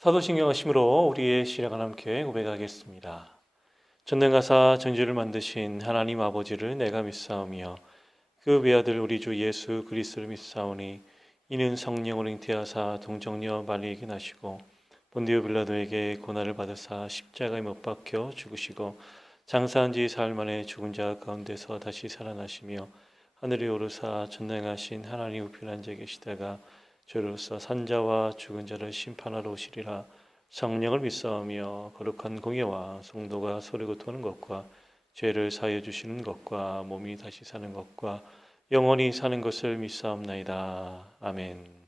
사도신경하심으로 우리의 시력을 함께 고백하겠습니다. 전능하사 천지를 만드신 하나님 아버지를 내가 믿사오며 그 외아들 우리 주 예수 그리스도를 믿사오니 이는 성령으로 잉태하사 동정녀 마리에게 나시고 본디오 빌라도에게 고난을 받으사 십자가에 못 박혀 죽으시고 장사한 지 사흘 만에 죽은 자 가운데서 다시 살아나시며 하늘에 오르사 전능하신 하나님 우편한 자 계시다가 저로서 산자와 죽은 자를 심판하러 오시리라. 성령을 믿사오며 거룩한 공예와 성도가 소리고 토는 것과 죄를 사하여 주시는 것과 몸이 다시 사는 것과 영원히 사는 것을 믿사옵나이다. 아멘.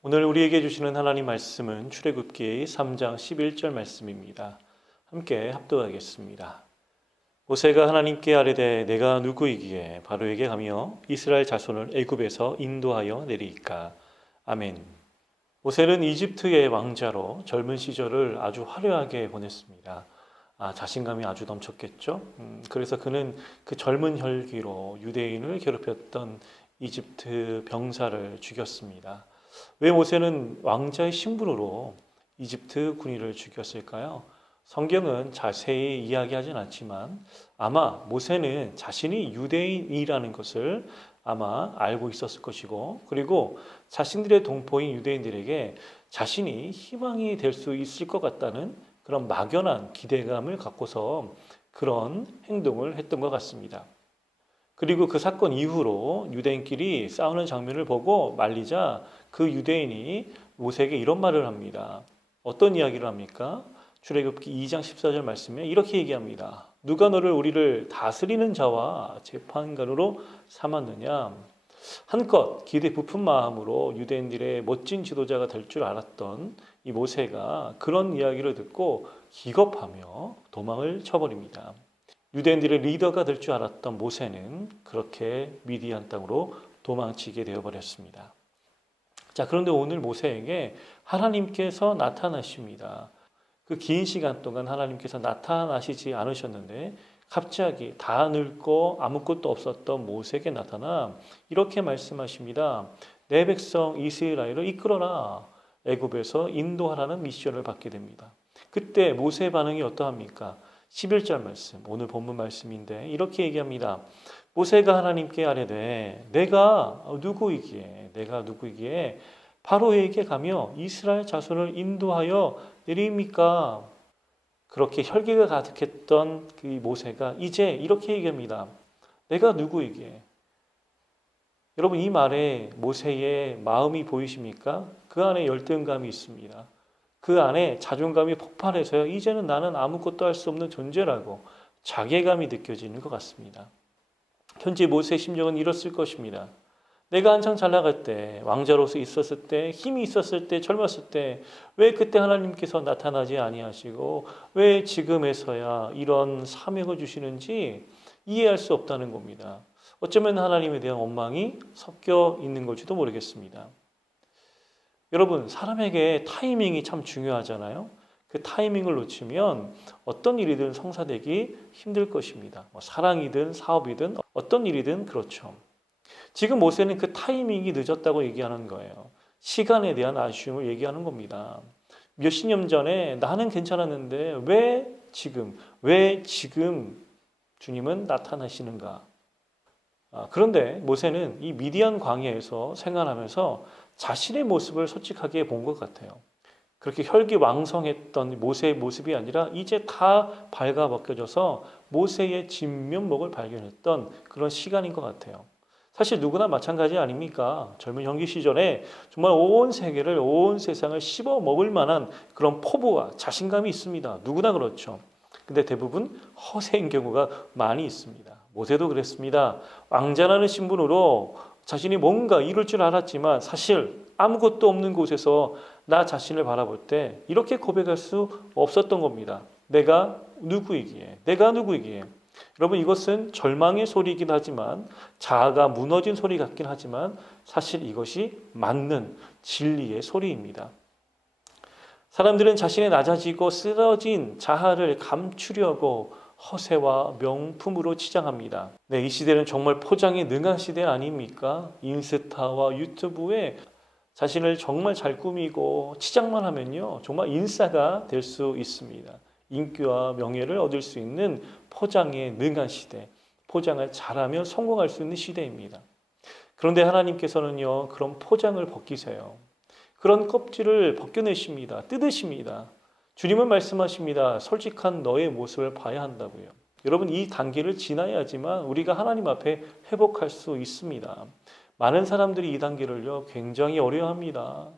오늘 우리에게 주시는 하나님 말씀은 출애굽기 3장 11절 말씀입니다. 함께 합독하겠습니다. 모세가 하나님께 아뢰되 내가 누구이기에 바로에게 가며 이스라엘 자손을 애굽에서 인도하여 내리이까. 아멘. 모세는 이집트의 왕자로 젊은 시절을 아주 화려하게 보냈습니다. 자신감이 아주 넘쳤겠죠. 그래서 그는 그 젊은 혈기로 유대인을 괴롭혔던 이집트 병사를 죽였습니다. 왜 모세는 왕자의 신분으로 이집트 군인을 죽였을까요? 성경은 자세히 이야기하진 않지만 아마 모세는 자신이 유대인이라는 것을 아마 알고 있었을 것이고, 그리고 자신들의 동포인 유대인들에게 자신이 희망이 될 수 있을 것 같다는 그런 막연한 기대감을 갖고서 그런 행동을 했던 것 같습니다. 그리고 그 사건 이후로 유대인끼리 싸우는 장면을 보고 말리자 그 유대인이 모세에게 이런 말을 합니다. 어떤 이야기를 합니까? 출애굽기 2장 14절 말씀에 이렇게 얘기합니다. 누가 너를 우리를 다스리는 자와 재판관으로 삼았느냐? 한껏 기대 부푼 마음으로 유대인들의 멋진 지도자가 될 줄 알았던 이 모세가 그런 이야기를 듣고 기겁하며 도망을 쳐버립니다. 유대인들의 리더가 될 줄 알았던 모세는 그렇게 미디안 땅으로 도망치게 되어버렸습니다. 자, 그런데 오늘 모세에게 하나님께서 나타나십니다. 그 긴 시간 동안 하나님께서 나타나시지 않으셨는데 갑자기 다 늙고 아무것도 없었던 모세에게 나타나 이렇게 말씀하십니다. 내 백성 이스라엘을 이끌어라. 애굽에서 인도하라는 미션을 받게 됩니다. 그때 모세의 반응이 어떠합니까? 11절 말씀, 오늘 본문 말씀인데 이렇게 얘기합니다. 모세가 하나님께 아뢰되 내가 누구이기에 바로에게 가며 이스라엘 자손을 인도하여 내리입니까? 그렇게 혈기가 가득했던 그 모세가 이제 이렇게 얘기합니다. 내가 누구이기에? 여러분, 이 말에 모세의 마음이 보이십니까? 그 안에 열등감이 있습니다. 그 안에 자존감이 폭발해서요. 이제는 나는 아무것도 할 수 없는 존재라고 자괴감이 느껴지는 것 같습니다. 현재 모세의 심정은 이렇을 것입니다. 내가 한창 잘 나갈 때, 왕자로서 있었을 때, 힘이 있었을 때, 젊었을 때 왜 그때 하나님께서 나타나지 아니하시고 왜 지금에서야 이런 사명을 주시는지 이해할 수 없다는 겁니다. 어쩌면 하나님에 대한 원망이 섞여 있는 걸지도 모르겠습니다. 여러분, 사람에게 타이밍이 참 중요하잖아요. 그 타이밍을 놓치면 어떤 일이든 성사되기 힘들 것입니다. 사랑이든 사업이든 어떤 일이든 그렇죠. 지금 모세는 그 타이밍이 늦었다고 얘기하는 거예요. 시간에 대한 아쉬움을 얘기하는 겁니다. 몇십 년 전에 나는 괜찮았는데 왜 지금 주님은 나타나시는가? 그런데 모세는 이 미디안 광야에서 생활하면서 자신의 모습을 솔직하게 본 것 같아요. 그렇게 혈기왕성했던 모세의 모습이 아니라 이제 다 발가벗겨져서 모세의 진면목을 발견했던 그런 시간인 것 같아요. 사실 누구나 마찬가지 아닙니까? 젊은 형기 시절에 정말 온 세계를, 온 세상을 씹어 먹을 만한 그런 포부와 자신감이 있습니다. 누구나 그렇죠. 근데 대부분 허세인 경우가 많이 있습니다. 모세도 그랬습니다. 왕자라는 신분으로 자신이 뭔가 이룰 줄 알았지만 사실 아무것도 없는 곳에서 나 자신을 바라볼 때 이렇게 고백할 수 없었던 겁니다. 내가 누구이기에? 여러분, 이것은 절망의 소리이긴 하지만 자아가 무너진 소리 같긴 하지만 사실 이것이 맞는 진리의 소리입니다. 사람들은 자신의 낮아지고 쓰러진 자아를 감추려고 허세와 명품으로 치장합니다. 네, 이 시대는 정말 포장에 능한 시대 아닙니까? 인스타와 유튜브에 자신을 정말 잘 꾸미고 치장만 하면요, 정말 인싸가 될 수 있습니다. 인기와 명예를 얻을 수 있는 포장에 능한 시대, 포장을 잘하면 성공할 수 있는 시대입니다. 그런데 하나님께서는요, 그런 포장을 벗기세요. 그런 껍질을 벗겨내십니다. 뜯으십니다. 주님은 말씀하십니다. 솔직한 너의 모습을 봐야 한다고요. 여러분, 이 단계를 지나야지만 우리가 하나님 앞에 회복할 수 있습니다. 많은 사람들이 이 단계를요, 굉장히 어려워합니다.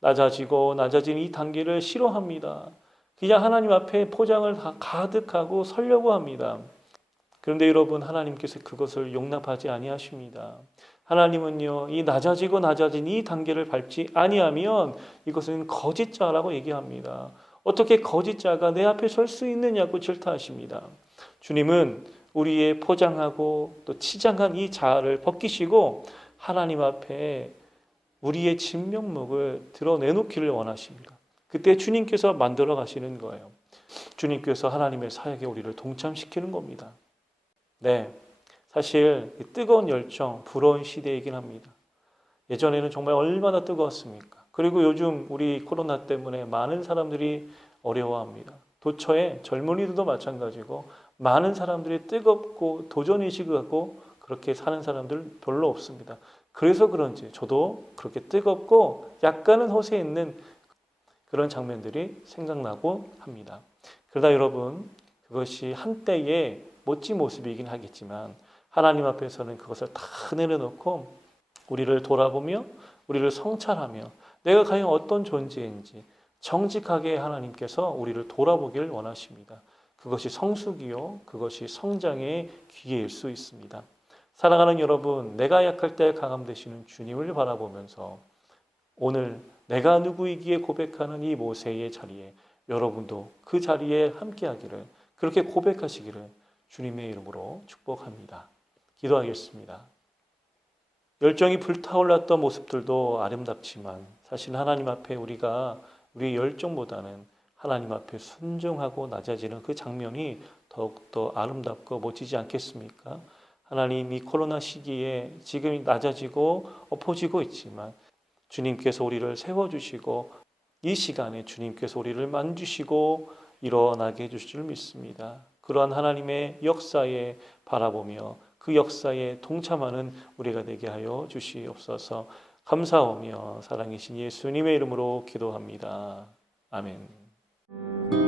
낮아진 이 단계를 싫어합니다. 그냥 하나님 앞에 포장을 다 가득하고 서려고 합니다. 그런데 여러분, 하나님께서 그것을 용납하지 아니하십니다. 하나님은요, 이 낮아진 이 단계를 밟지 아니하면 이것은 거짓자라고 얘기합니다. 어떻게 거짓자가 내 앞에 설 수 있느냐고 질타하십니다. 주님은 우리의 포장하고 또 치장한 이 자아를 벗기시고 하나님 앞에 우리의 진면목을 드러내놓기를 원하십니다. 그때 주님께서 만들어 가시는 거예요. 주님께서 하나님의 사역에 우리를 동참시키는 겁니다. 네, 사실 뜨거운 열정, 부러운 시대이긴 합니다. 예전에는 정말 얼마나 뜨거웠습니까? 그리고 요즘 우리 코로나 때문에 많은 사람들이 어려워합니다. 도처에 젊은이들도 마찬가지고 많은 사람들이 뜨겁고 도전의식을 갖고 그렇게 사는 사람들 별로 없습니다. 그래서 그런지 저도 그렇게 뜨겁고 약간은 허세 있는 그런 장면들이 생각나고 합니다. 그러다 여러분, 그것이 한때의 멋진 모습이긴 하겠지만 하나님 앞에서는 그것을 다 내려놓고 우리를 돌아보며 우리를 성찰하며 내가 과연 어떤 존재인지 정직하게 하나님께서 우리를 돌아보길 원하십니다. 그것이 성숙이요, 그것이 성장의 기회일 수 있습니다. 사랑하는 여러분, 내가 약할 때 강함 되시는 주님을 바라보면서 오늘 내가 누구이기에 고백하는 이 모세의 자리에 여러분도 그 자리에 함께하기를, 그렇게 고백하시기를 주님의 이름으로 축복합니다. 기도하겠습니다. 열정이 불타올랐던 모습들도 아름답지만 사실 하나님 앞에 우리가 우리의 열정보다는 하나님 앞에 순종하고 낮아지는 그 장면이 더욱더 아름답고 멋지지 않겠습니까? 하나님, 이 코로나 시기에 지금 낮아지고 엎어지고 있지만 주님께서 우리를 세워주시고 이 시간에 주님께서 우리를 만지시고 일어나게 해주실 줄 믿습니다. 그러한 하나님의 역사에 바라보며 그 역사에 동참하는 우리가 되게 하여 주시옵소서. 감사하며 사랑이신 예수님의 이름으로 기도합니다. 아멘.